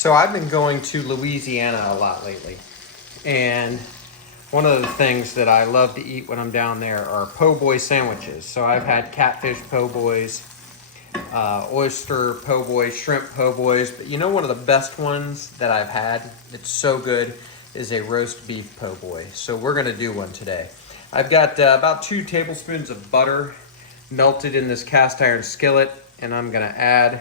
So I've been going to Louisiana a lot lately, and one of the things that I love to eat when I'm down there are po' boy sandwiches. So I've had catfish po' boys, oyster po' boys, shrimp po' boys, but you know one of the best ones that I've had, it's so good, is a roast beef po' boy. So we're gonna do one today. I've got about 2 tablespoons of butter melted in this cast iron skillet, and I'm gonna add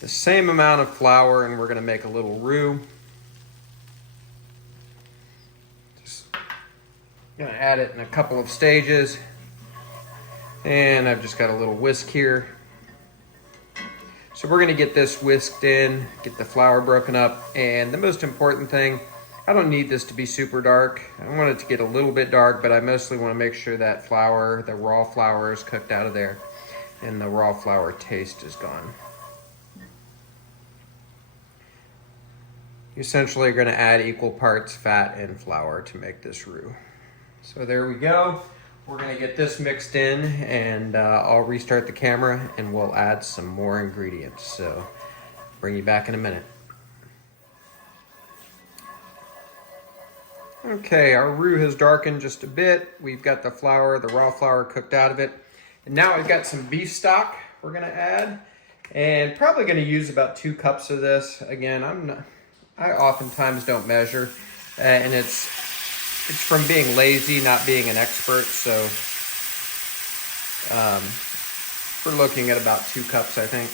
the same amount of flour, and we're gonna make a little roux. Just gonna add it in a couple of stages, and I've just got a little whisk here. So we're gonna get this whisked in, get the flour broken up, and the most important thing, I don't need this to be super dark. I want it to get a little bit dark, but I mostly wanna make sure that flour, the raw flour, is cooked out of there and the raw flour taste is gone. You essentially are going to add equal parts fat and flour to make this roux. So there we go. We're going to get this mixed in, and I'll restart the camera and we'll add some more ingredients. So bring you back in a minute. Okay, our roux has darkened just a bit. We've got the flour, the raw flour cooked out of it. And now I've got some beef stock we're going to add, and probably going to use about 2 cups of this. Again, I oftentimes don't measure, and it's from being lazy, not being an expert. So we're looking at about 2 cups, I think.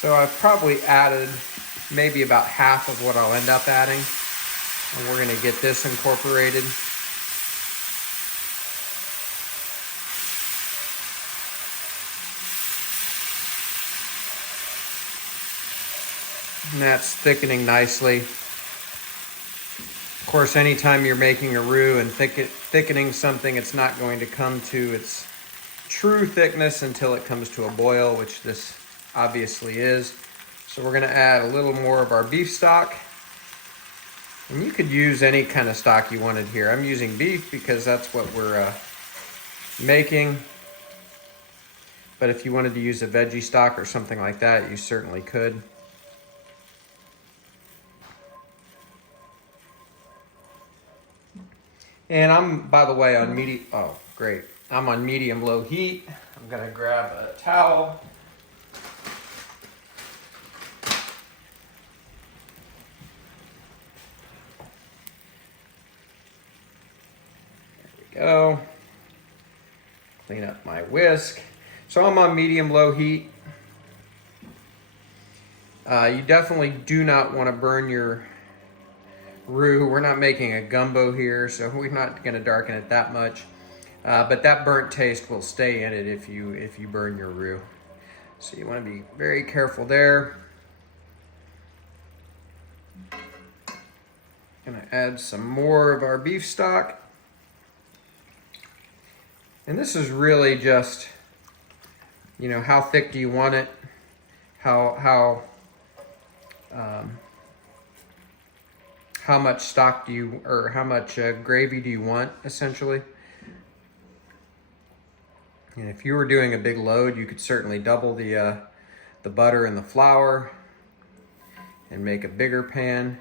So I've probably added maybe about half of what I'll end up adding, and we're going to get this incorporated. And that's thickening nicely. Of course, anytime you're making a roux and thickening something, it's not going to come to its true thickness until it comes to a boil, which this obviously is. So we're going to add a little more of our beef stock. And you could use any kind of stock you wanted here. I'm using beef because that's what we're making. But if you wanted to use a veggie stock or something like that, you certainly could. And I'm, by the way, on medium, oh, great. I'm on medium-low heat. I'm gonna grab a towel. There we go. Clean up my whisk. So I'm on medium-low heat. You definitely do not want to burn your roux. We're not making a gumbo here, so we're not going to darken it that much. But that burnt taste will stay in it if you burn your roux. So you want to be very careful there. Gonna add some more of our beef stock. And this is really just, you know, how thick do you want it? How much stock do you, or how much gravy do you want, essentially? And if you were doing a big load, you could certainly double the butter and the flour and make a bigger pan.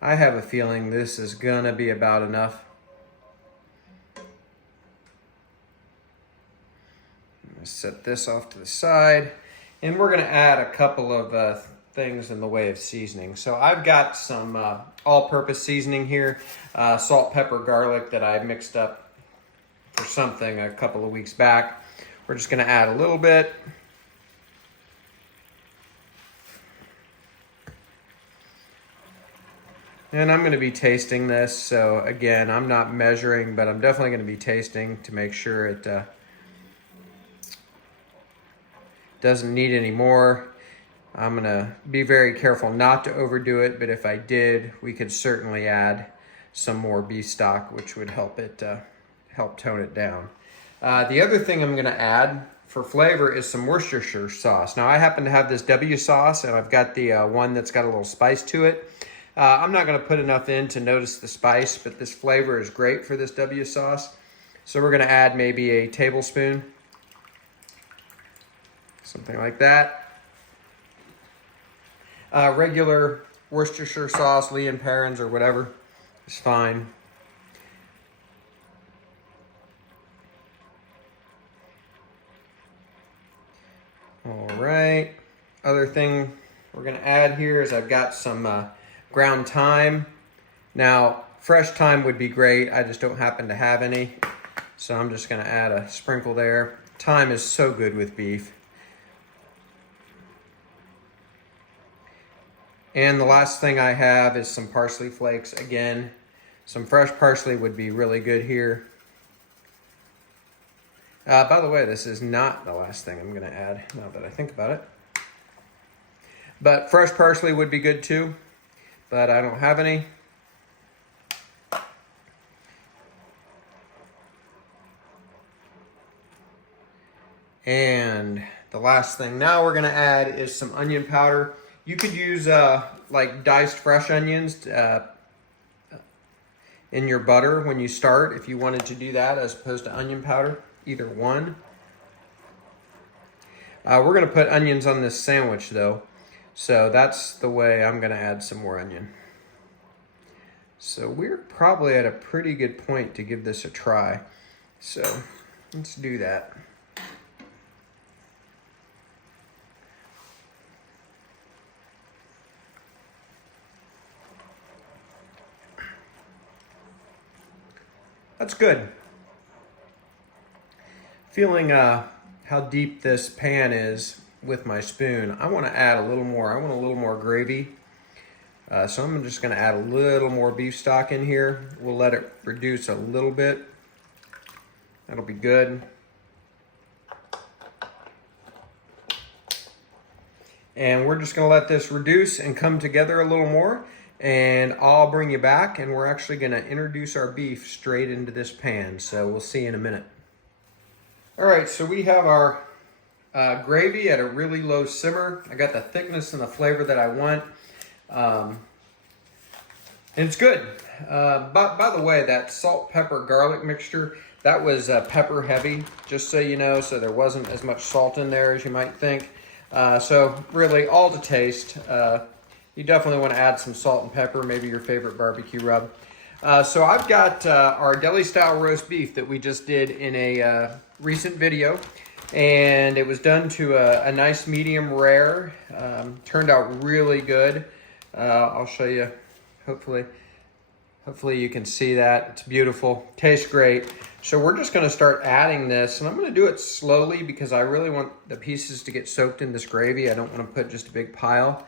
I have a feeling this is gonna be about enough. I'm gonna set this off to the side, and we're gonna add a couple of things in the way of seasoning. So I've got some all-purpose seasoning here, salt, pepper, garlic that I mixed up for something a couple of weeks back. We're just gonna add a little bit. And I'm gonna be tasting this. So again, I'm not measuring, but I'm definitely gonna be tasting to make sure it doesn't need any more. I'm gonna be very careful not to overdo it, but if I did, we could certainly add some more beef stock, which would help it help tone it down. The other thing I'm gonna add for flavor is some Worcestershire sauce. Now I happen to have this W sauce, and I've got the one that's got a little spice to it. I'm not gonna put enough in to notice the spice, but this flavor is great for this W sauce. So we're gonna add maybe a tablespoon. Something like that. Regular Worcestershire sauce, Lea and Perrins or whatever is fine. All right. Other thing we're gonna add here is I've got some ground thyme. Now, fresh thyme would be great. I just don't happen to have any. So I'm just gonna add a sprinkle there. Thyme is so good with beef. And the last thing I have is some parsley flakes. Again, some fresh parsley would be really good here. By the way, this is not the last thing I'm gonna add, now that I think about it. But fresh parsley would be good too, but I don't have any. And the last thing now we're gonna add is some onion powder. You could use like diced fresh onions in your butter when you start, if you wanted to do that, as opposed to onion powder, either one. We're gonna put onions on this sandwich though, so that's the way I'm gonna add some more onion. So we're probably at a pretty good point to give this a try. So let's do that. That's good. Feeling how deep this pan is with my spoon, I want to add a little more. I want a little more gravy. So I'm just going to add a little more beef stock in here. We'll let it reduce a little bit. That'll be good. And we're just going to let this reduce and come together a little more. And I'll bring you back, and we're actually going to introduce our beef straight into this pan. So we'll see you in a minute. All right, so we have our gravy at a really low simmer. I got the thickness and the flavor that I want. And it's good. By the way, that salt, pepper, garlic mixture, that was pepper heavy, just so you know, so there wasn't as much salt in there as you might think. So really, all to taste. You definitely want to add some salt and pepper, maybe your favorite barbecue rub. So I've got our deli style roast beef that we just did in a recent video, and it was done to a nice medium rare. Turned out really good. I'll show you, hopefully you can see that. It's beautiful, tastes great. So we're just gonna start adding this, and I'm gonna do it slowly because I really want the pieces to get soaked in this gravy. I don't wanna put just a big pile.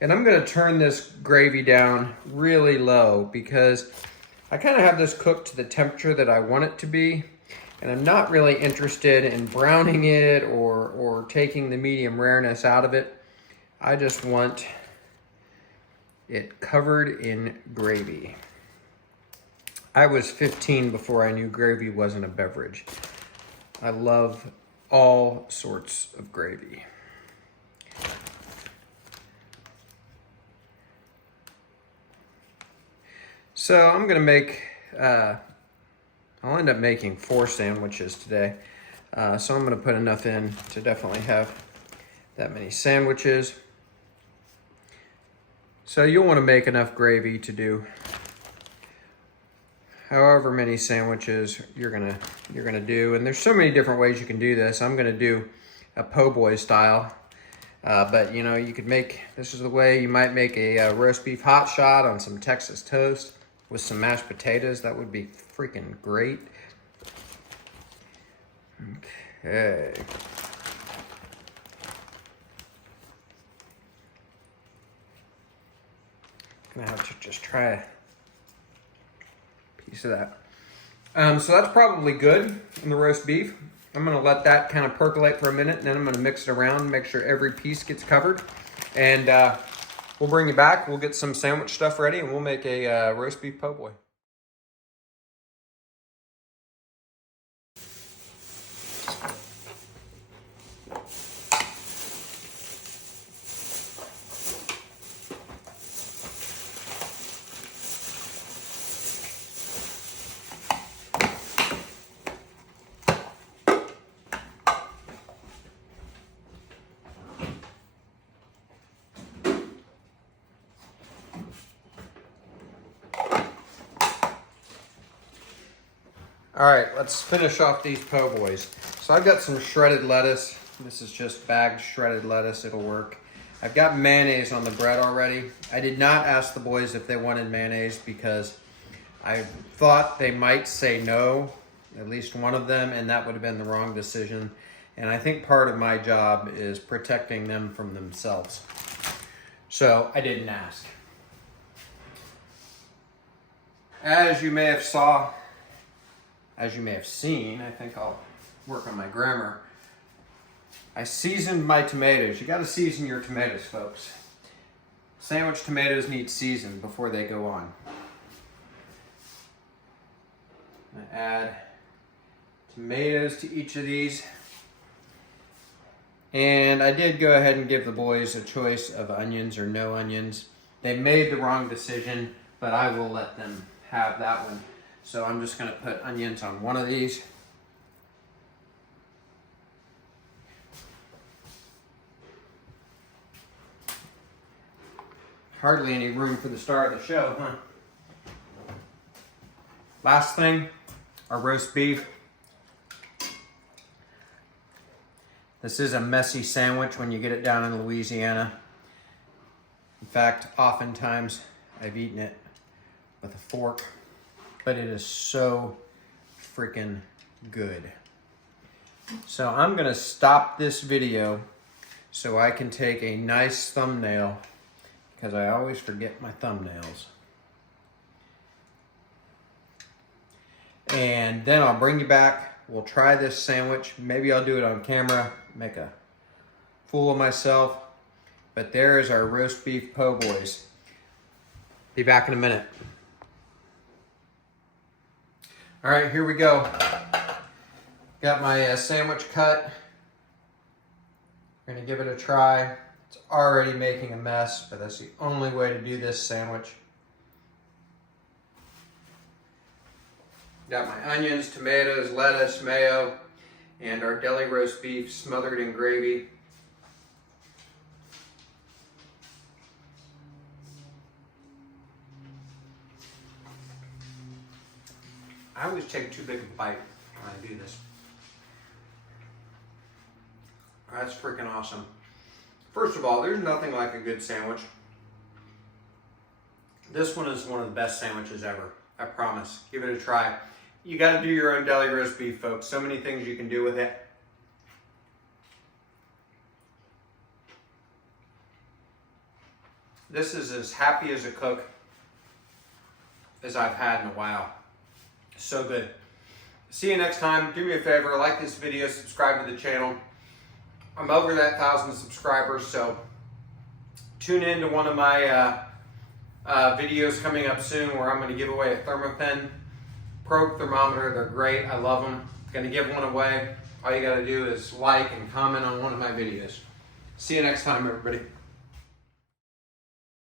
And I'm gonna turn this gravy down really low because I kind of have this cooked to the temperature that I want it to be. And I'm not really interested in browning it or taking the medium rareness out of it. I just want it covered in gravy. I was 15 before I knew gravy wasn't a beverage. I love all sorts of gravy. So I'm gonna make, I'll end up making 4 sandwiches today. So I'm gonna put enough in to definitely have that many sandwiches. So you'll wanna make enough gravy to do however many sandwiches you're gonna do. And there's so many different ways you can do this. I'm gonna do a po' boy style. But you know, you could make, this is the way you might make a roast beef hot shot on some Texas toast with some mashed potatoes. That would be freaking great. Okay. Gonna have to just try a piece of that. So that's probably good in the roast beef. I'm gonna let that kind of percolate for a minute, and then I'm gonna mix it around, make sure every piece gets covered. And we'll bring you back. We'll get some sandwich stuff ready, and we'll make a roast beef po' boy. All right, let's finish off these po' boys. So I've got some shredded lettuce. This is just bagged shredded lettuce, it'll work. I've got mayonnaise on the bread already. I did not ask the boys if they wanted mayonnaise because I thought they might say no, at least one of them, and that would have been the wrong decision. And I think part of my job is protecting them from themselves. So I didn't ask. As you may have seen, I think I'll work on my grammar. I seasoned my tomatoes. You gotta season your tomatoes, folks. Sandwich tomatoes need seasoned before they go on. I add tomatoes to each of these. And I did go ahead and give the boys a choice of onions or no onions. They made the wrong decision, but I will let them have that one. So I'm just gonna put onions on one of these. Hardly any room for the star of the show, huh? Last thing, our roast beef. This is a messy sandwich when you get it down in Louisiana. In fact, oftentimes I've eaten it with a fork, but it is so freaking good. So I'm gonna stop this video so I can take a nice thumbnail because I always forget my thumbnails. And then I'll bring you back. We'll try this sandwich. Maybe I'll do it on camera, make a fool of myself. But there is our roast beef po' boys. Be back in a minute. All right, here we go. Got my sandwich cut. We're gonna give it a try. It's already making a mess, but that's the only way to do this sandwich. Got my onions, tomatoes, lettuce, mayo, and our deli roast beef smothered in gravy. I always take too big a bite when I do this. That's freaking awesome. First of all, there's nothing like a good sandwich. This one is one of the best sandwiches ever. I promise. Give it a try. You got to do your own deli roast beef, folks. So many things you can do with it. This is as happy as a cook as I've had in a while. So good. See you next time. Do me a favor, like this video, subscribe to the channel. I'm over that 1,000 subscribers, so tune in to one of my videos coming up soon where I'm going to give away a Thermopen probe thermometer. They're great. I love them. Going to give one away. All you got to do is like and comment on one of my videos. See you next time, everybody.